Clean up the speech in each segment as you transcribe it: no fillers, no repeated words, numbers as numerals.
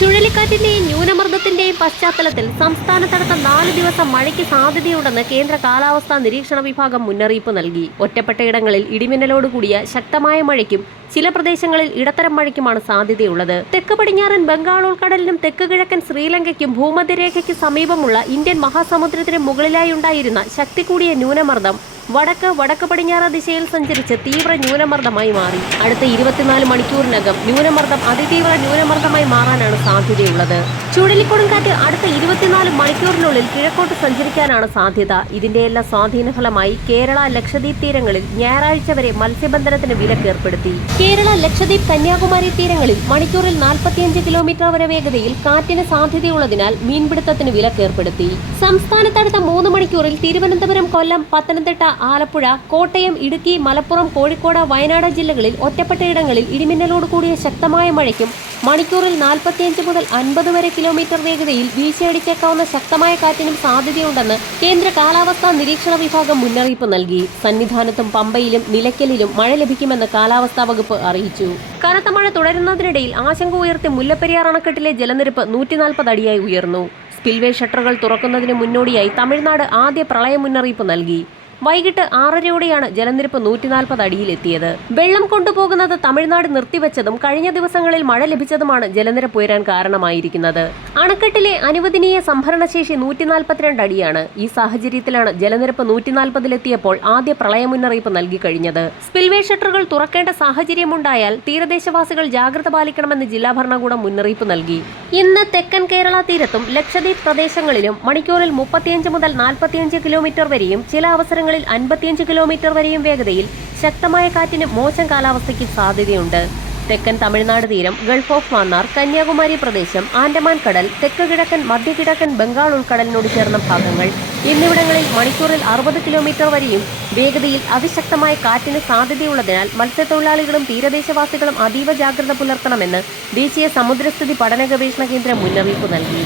ചുഴലിക്കാറ്റിന്റെയും ന്യൂനമർദ്ദത്തിന്റെയും പശ്ചാത്തലത്തിൽ സംസ്ഥാനത്തടുത്ത 4 ദിവസം മഴയ്ക്ക് സാധ്യതയുണ്ടെന്ന് കേന്ദ്ര കാലാവസ്ഥാ നിരീക്ഷണ വിഭാഗം മുന്നറിയിപ്പ് നൽകി. ഒറ്റപ്പെട്ടയിടങ്ങളിൽ ഇടിമിന്നലോടുകൂടിയ ശക്തമായ മഴയ്ക്കും ചില പ്രദേശങ്ങളിൽ ഇടത്തരം മഴയ്ക്കുമാണ് സാധ്യതയുള്ളത്. തെക്ക് പടിഞ്ഞാറൻ ബംഗാൾ ഉൾക്കടലിനും തെക്ക് കിഴക്കൻ ശ്രീലങ്കയ്ക്കും ഭൂമധ്യരേഖയ്ക്ക് സമീപമുള്ള ഇന്ത്യൻ മഹാസമുദ്രത്തിന് മുകളിലായി ഉണ്ടായിരുന്ന ശക്തി കൂടിയ ന്യൂനമർദ്ദം വടക്ക് പടിഞ്ഞാറ് ദിശയിൽ സഞ്ചരിച്ച് തീവ്ര ന്യൂനമർദ്ദമായി മാറി. അടുത്ത 24 മണിക്കൂറിനകം ന്യൂനമർദ്ദം അതിതീവ്ര ന്യൂനമർദ്ദമായി മാറാനാണ് സാധ്യതയുള്ളത്. ചുഴലിക്കൊടുങ്കാറ്റ് അടുത്ത 24 മണിക്കൂറിനുള്ളിൽ കിഴക്കോട്ട് സഞ്ചരിക്കാനാണ് സാധ്യത. ഇതിന്റെയെല്ലാം സ്വാധീന ഫലമായി കേരള ലക്ഷദ്വീപ് തീരങ്ങളിൽ ഞായറാഴ്ച വരെ മത്സ്യബന്ധനത്തിന് വിലക്കേർപ്പെടുത്തി. കേരള ലക്ഷദ്വീപ് കന്യാകുമാരി തീരങ്ങളിൽ മണിക്കൂറിൽ 45 കിലോമീറ്റർ വരെ വേഗതയിൽ കാറ്റിന് സാധ്യതയുള്ളതിനാൽ മീൻപിടുത്തത്തിന് വിലക്കേർപ്പെടുത്തി. സംസ്ഥാനത്തടുത്ത 3 മണിക്കൂറിൽ തിരുവനന്തപുരം, കൊല്ലം, പത്തനംതിട്ട, ആലപ്പുഴ, കോട്ടയം, ഇടുക്കി, മലപ്പുറം, കോഴിക്കോട്, വയനാട് ജില്ലകളിൽ ഒറ്റപ്പെട്ടയിടങ്ങളിൽ ഇടിമിന്നലോട് കൂടിയ ശക്തമായ മഴയ്ക്കും മണിക്കൂറിൽ 45 മുതൽ 50 വരെ കിലോമീറ്റർ വേഗതയിൽ വീശിയടിച്ചേക്കാവുന്ന ശക്തമായ കാറ്റിനും സാധ്യതയുണ്ടെന്ന് കേന്ദ്ര കാലാവസ്ഥാ നിരീക്ഷണ വിഭാഗം മുന്നറിയിപ്പ് നൽകി. സന്നിധാനത്തും പമ്പയിലും നിലയ്ക്കലിലും മഴ ലഭിക്കുമെന്ന് കാലാവസ്ഥാ വകുപ്പ് അറിയിച്ചു. കനത്ത മഴ തുടരുന്നതിനിടയിൽ ആശങ്ക ഉയർത്തി മുല്ലപ്പെരിയാർ അണക്കെട്ടിലെ ജലനിരപ്പ് 140 അടിയായി ഉയർന്നു. സ്പിൽവേ ഷട്ടറുകൾ തുറക്കുന്നതിന് മുന്നോടിയായി തമിഴ്നാട് ആദ്യ പ്രളയ മുന്നറിയിപ്പ് നൽകി. വൈകിട്ട് 6:30യോടെയാണ് ജലനിരപ്പ് 140 അടിയിലെത്തിയത്. വെള്ളം കൊണ്ടുപോകുന്നത് തമിഴ്നാട് നിർത്തിവെച്ചതും കഴിഞ്ഞ ദിവസങ്ങളിൽ മഴ ലഭിച്ചതുമാണ് ജലനിരപ്പ് ഉയരാൻ കാരണമായിരിക്കുന്നത്. അണക്കെട്ടിലെ അനുവദനീയ സംഭരണശേഷി 142 അടിയാണ്. ഈ സാഹചര്യത്തിലാണ് ജലനിരപ്പ് 140-ലെത്തിയപ്പോൾ ആദ്യ പ്രളയ മുന്നറിയിപ്പ് നൽകി കഴിഞ്ഞത്. സ്പിൽവേ ഷട്ടറുകൾ തുറക്കേണ്ട സാഹചര്യമുണ്ടായാൽ തീരദേശവാസികൾ ജാഗ്രത പാലിക്കണമെന്ന് ജില്ലാ ഭരണകൂടം മുന്നറിയിപ്പ് നൽകി. ഇന്ന് തെക്കൻ കേരള തീരത്തും ലക്ഷദ്വീപ് പ്രദേശങ്ങളിലും മണിക്കൂറിൽ 35 മുതൽ 45 കിലോമീറ്റർ വരെയും ചില അവസരങ്ങളിൽ 55 കിലോമീറ്റർ വരെയും വേഗതയിൽ ശക്തമായ കാറ്റിന് മോശം കാലാവസ്ഥയ്ക്ക് സാധ്യതയുണ്ട്. തെക്കൻ തമിഴ്നാട് തീരം, ഗൾഫ് ഓഫ് മാന്നാർ, കന്യാകുമാരി പ്രദേശം, ആൻഡമാൻ കടൽ, തെക്ക് കിഴക്കൻ മധ്യകിഴക്കൻ ബംഗാൾ ഉൾക്കടലിനോട് ചേർന്ന ഭാഗങ്ങൾ എന്നിവിടങ്ങളിൽ മണിക്കൂറിൽ 60 കിലോമീറ്റർ വരെയും വേഗതയിൽ അതിശക്തമായ കാറ്റിന് സാധ്യതയുള്ളതിനാൽ മത്സ്യത്തൊഴിലാളികളും തീരദേശവാസികളും അതീവ ജാഗ്രത പുലർത്തണമെന്ന് ദേശീയ സമുദ്രസ്ഥിതി പഠന ഗവേഷണ കേന്ദ്രം മുന്നറിയിപ്പ് നൽകി.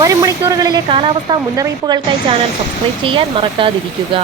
വരും മണിക്കൂറുകളിലെ കാലാവസ്ഥാ മുന്നറിയിപ്പുകൾക്കായി ചാനൽ സബ്സ്ക്രൈബ് ചെയ്യാൻ മറക്കാതിരിക്കുക.